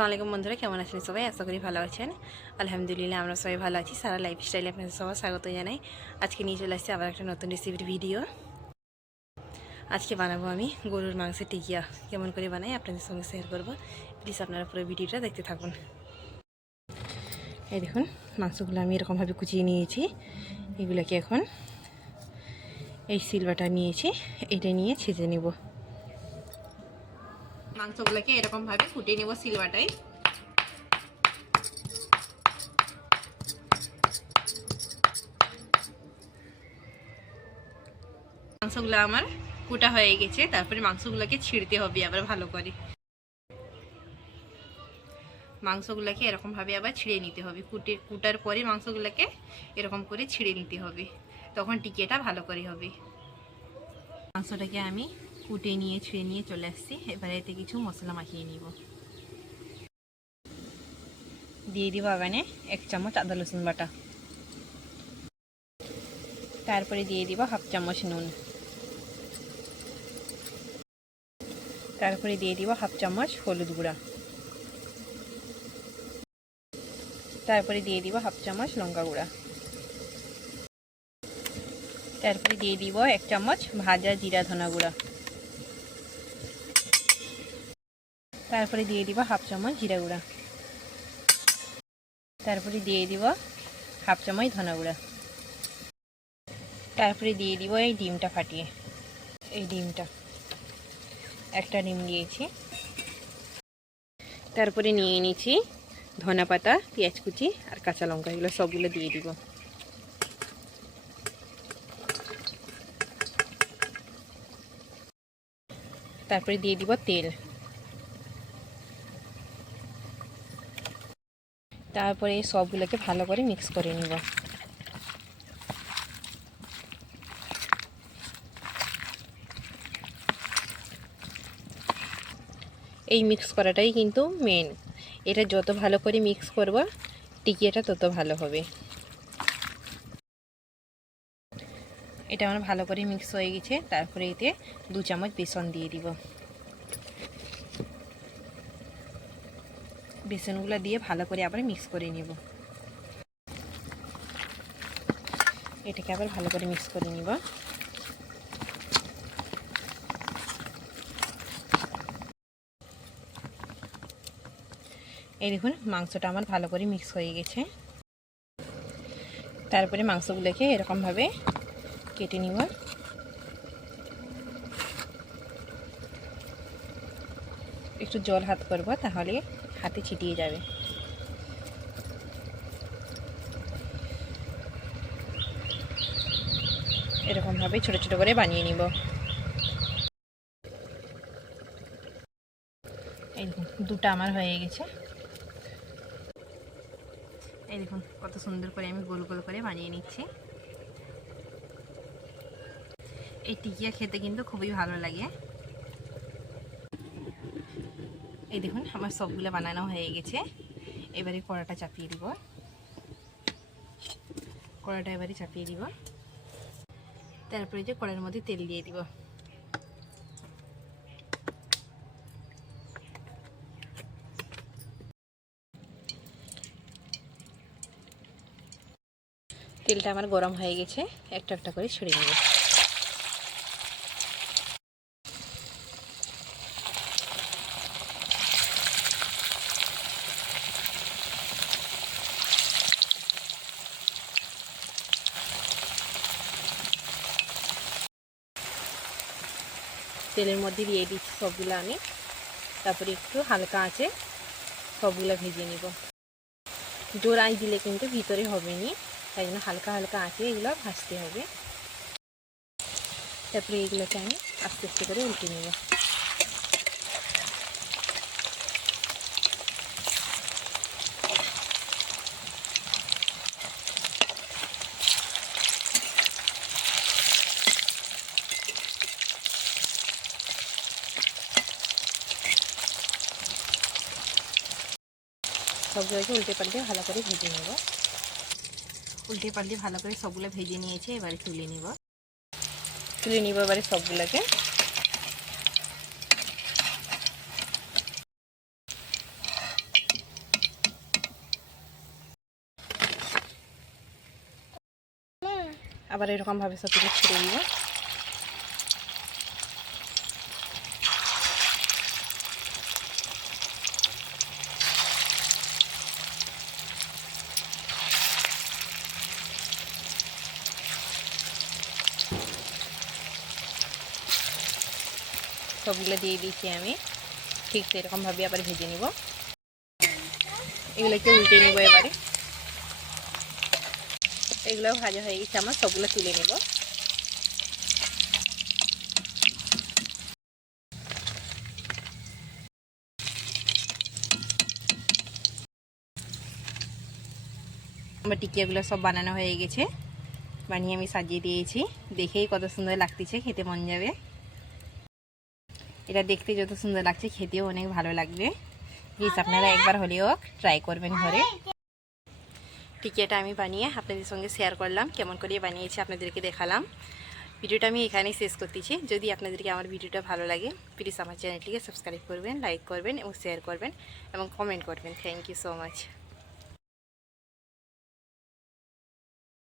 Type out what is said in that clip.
আসসালামু আলাইকুম বন্ধুরা, কেমন আছেন সবাই? আশা করি ভালো আছেন। আলহামদুলিল্লাহ আমরা সবাই ভালো আছি। সারা লাইফস্টাইলে আপনাদের সবাই স্বাগত জানাই। আজকে নিয়ে চলে আসছি আবার একটা নতুন রেসিপির ভিডিও। আজকে বানাবো আমি গরুর মাংসের টিকিয়া। কেমন করে বানাই আপনাদের সঙ্গে শেয়ার করবো। প্লিজ আপনারা পুরো ভিডিওটা দেখতে থাকুন। এই দেখুন, মাংসগুলো আমি এরকমভাবে কুচিয়ে নিয়েছি। এগুলোকে এখন এই সিলভারটা নিয়েছি, এটা নিয়ে ছেঁচে নেব। মাংসগুলোকে এরকমভাবে ফুটিয়ে নেব সিলভারটাই। মাংসগুলো আমার কুটা হয়ে গেছে। তারপরে মাংসগুলোকে ছিঁড়তে হবে আবার ভালো করে। মাংসগুলোকে এরকমভাবে আবার ছিঁড়ে নিতে হবে। কুটার পরে মাংসগুলোকে এরকম করে ছিঁড়ে নিতে হবে, তখন টিকিয়াটা ভালো করে হবে। মাংসটাকে আমি কুটে নিয়ে ছিঁড়ে নিয়ে চলে আসছি। এবারে এতে কিছু মশলা মাখিয়ে নিব। দিয়ে দিব আগানে 1 চামচ আদা রসুন বাটা। তারপরে দিয়ে দিব 1/2 চামচ নুন। তারপরে দিয়ে দিব 1/2 চামচ হলুদ গুঁড়া। তারপরে দিয়ে দিব 1/2 চামচ লঙ্কা গুঁড়া। তারপরে দিয়ে দিব 1 চামচ ভাজা জিরা ধনা গুঁড়া। তারপরে দিয়ে দিব 1/2 চামচ জিরা গুঁড়া। তারপরে দিয়ে দিব 1/2 চামচ ধনা গুঁড়া। তারপরে দিয়ে দিব এই ডিমটা ফাটিয়ে, এই ডিমটা একটা ডিম দিয়েছি। তারপরে নিয়ে নিয়েছি ধনা পাতা, পেঁয়াজ কুচি আর কাঁচা লঙ্কা, এগুলো সবগুলো দিয়ে দিব। তারপরে দিয়ে দিব তেল। তারপরে সবগুলোকে ভালো করে মিক্স করে নিব। এই মিক্স করাটাই কিন্তু মেন। এটা যত ভালো করে মিক্স করব টিকিয়াটা তত ভালো হবে। এটা আমার ভালো করে মিক্স হয়ে গেছে। তারপরে এতে 2 চামচ বেসন দিয়ে দিব। বেসনগুলো দিয়ে ভালো করে আবার মিক্স করে নিব। এটাকে আবার ভালো করে মিক্স করে নিব। এই দেখুন, মাংসটা আমার ভালো করে মিক্স হয়ে গেছে। তারপরে মাংসগুলোকে এরকমভাবে কেটে নিব। একটু জল হাত করব, তাহলে হাতে ছিটিয়ে যাবে। এরকমভাবে ছোট ছোট করে বানিয়ে নিব। এই দেখুন, দুটো আমার হয়ে গেছে। এই দেখুন কত সুন্দর করে আমি গোল গোল করে বানিয়ে নিচ্ছি। এই টিকিয়া খেতে কিন্তু খুবই ভালো লাগে। এই দেখুন আমার সবগুলো বানানো হয়ে গেছে। এবারে কড়াটা চাপিয়ে দিব। কড়াটা এবারে চাপিয়ে দিব। তারপরে যে কড়াইয়ের মধ্যে তেল দিয়ে দিব। তেলটা আমার গরম হয়ে গেছে। একটা একটা করে ছড়িয়ে নেব। তেলের মধ্যে দিয়ে দিচ্ছি সবগুলো আমি। তারপরে একটু হালকা আঁচে সবগুলো ভেজে নিব। জোর আঁচ দিলে কিন্তু ভিতরে হবে না, তাই জন্য হালকা হালকা আঁচে এগুলো ভাজতে হবে। তারপরে এগুলোকে আমি আস্তে আস্তে করে উল্টে নেব। সবগুলোকে উল্টে পাল্টে ভালো করে ভেজে নেব। উল্টে পাল্টে ভালো করে সবগুলো ভেজে নিয়েছে। এবারে তুলে নিব এবারে সবগুলোকে। আবার এরকমভাবে সবগুলো ছেড়ে দিব। সবগুলো দিয়ে দিয়েছি আমি, ঠিক সেরকমভাবে আবার ভেজে নিব। এগুলোকে উল্টে নিব এবারে। এগুলো ভাজা হয়ে গেছে আমার, সবগুলো তুলে নেব। আমার টিকিয়াগুলো সব বানানো হয়ে গেছে, বানিয়ে আমি সাজিয়ে দিয়েছি। দেখেই কত সুন্দর লাগতেছে, খেতে মন যাবে। এটা দেখতে যত সুন্দর লাগছে খেতেও অনেক ভালো লাগবে। প্লিজ আপনারা একবার হলেও ট্রাই করবেন ঘরে। টিকিয়াটা আমি বানিয়ে আপনাদের সঙ্গে শেয়ার করলাম, কেমন করে বানিয়েছি আপনাদেরকে দেখালাম। ভিডিওটা আমি এখানেই শেষ করতেছি। যদি আপনাদেরকে আমার ভিডিওটা ভালো লাগে প্লিজ আমার চ্যানেলটিকে সাবস্ক্রাইব করবেন, লাইক করবেন এবং শেয়ার করবেন এবং কমেন্ট করবেন। Thank you so much.